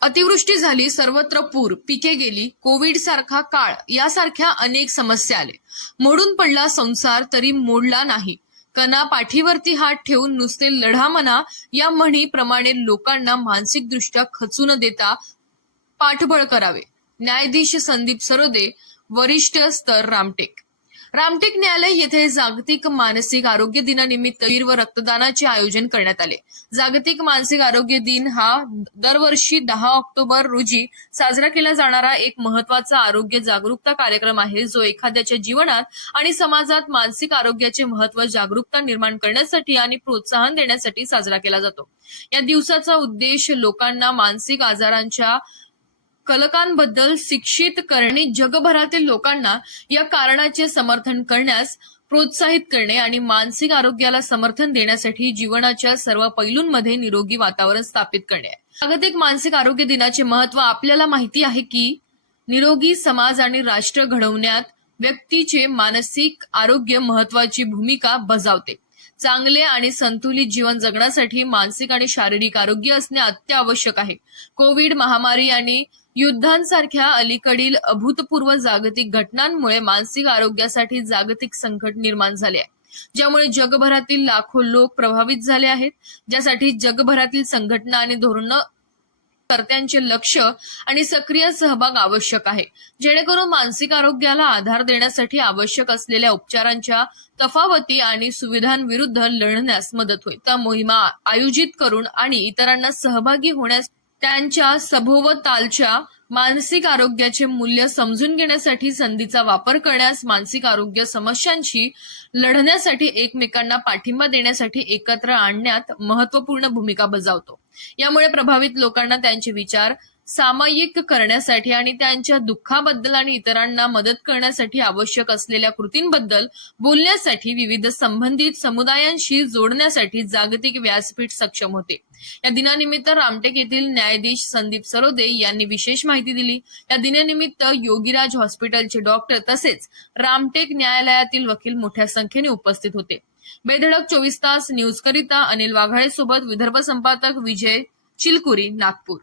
अतिवृष्टी झाली सर्वत्र पूर पिके गेली कोविड सारखा काळ यासारख्या अनेक समस्या आले मोडून पडला संसार तरी मोडला नाही. कना पाठीवरती हात ठेवून नुसते लढा म्हणा या म्हणीप्रमाणे लोकांना मानसिकदृष्ट्या खचू न देता पाठबळ करावे. न्यायाधीश संदीप सरोदे वरिष्ठ स्तर रामटेक. रामटेक न्यायालय येथे जागतिक मानसिक आरोग्य दिनानिमित्त वीर व रक्तदानाचे आयोजन करण्यात आले. जागतिक मानसिक आरोग्य दिन हा दरवर्षी दहा ऑक्टोबर रोजी साजरा केला जाणारा एक महत्त्वाचा आरोग्य जागरूकता कार्यक्रम आहे जो एखाद्याच्या जीवनात आणि समाजात मानसिक आरोग्याचे महत्त्व जागरूकता निर्माण करण्यासाठी आणि प्रोत्साहन देण्यासाठी साजरा केला जातो. या दिवसाचा उद्देश लोकांना मानसिक आजारांच्या कलकांबद्दल शिक्षित करणे जगभरातील लोकांना या कारणाचे समर्थन करण्यास प्रोत्साहित करणे आणि मानसिक आरोग्याला समर्थन देण्यासाठी जीवनाच्या सर्व पैलूंमध्ये निरोगी वातावरण स्थापित करणे. जागतिक मानसिक आरोग्य दिनाचे महत्त्व आपल्याला माहिती आहे की निरोगी समाज आणि राष्ट्र घडवण्यात व्यक्तीचे मानसिक आरोग्य महत्वाची भूमिका बजावते. चांगले आणि संतुलित जीवन जगण्यासाठी मानसिक आणि शारीरिक आरोग्य असणे अत्यावश्यक आहे. कोविड महामारी आणि युद्धांसारख्या अलीकडील अभूतपूर्व जागतिक घटनांमुळे मानसिक आरोग्यासाठी जागतिक संकट निर्माण झाले आहे. ज्यामुळे जगभरातील लाखो लोक प्रभावित झाले आहेत. ज्यासाठी जगभरातील संघटना आणि धोरण कर्त्यांचे लक्ष आणि सक्रिय सहभाग आवश्यक आहे. जेणेकरून मानसिक आरोग्याला आधार देण्यासाठी आवश्यक असलेल्या उपचारांच्या तफावती आणि सुविधांविरुद्ध लढण्यास मदत होईल. त्या मोहिमा आयोजित करून आणि इतरांना सहभागी होण्यास त्यांच्या सभोवतालच्या मानसिक आरोग्याचे मूल्य समजून घेण्यासाठी संधीचा वापर करण्यास मानसिक आरोग्य समस्यांशी लढण्यासाठी एकमेकांना पाठिंबा देण्यासाठी एकत्र आणण्यात महत्त्वपूर्ण भूमिका बजावतो. यामुळे प्रभावित लोकांना त्यांचे विचार सामायिक करण्यासाठी आणि त्यांच्या दुःखाबद्दल आणि इतरांना मदत करण्यासाठी आवश्यक असलेल्या कृतींबद्दल बोलण्यासाठी विविध संबंधित समुदायांशी जोडण्यासाठी जागतिक व्यासपीठ सक्षम होते. या दिनानिमित्त रामटेक येथील न्यायाधीश संदीप सरोदे यांनी विशेष माहिती दिली. या दिनानिमित्त योगीराज हॉस्पिटलचे डॉक्टर तसेच रामटेक न्यायालयातील वकील मोठ्या संख्येने उपस्थित होते. बेधडक चोवीस तास न्यूज करिता अनिल वाघाळे सोबत विदर्भ संपादक विजय चिलकुरी नागपूर.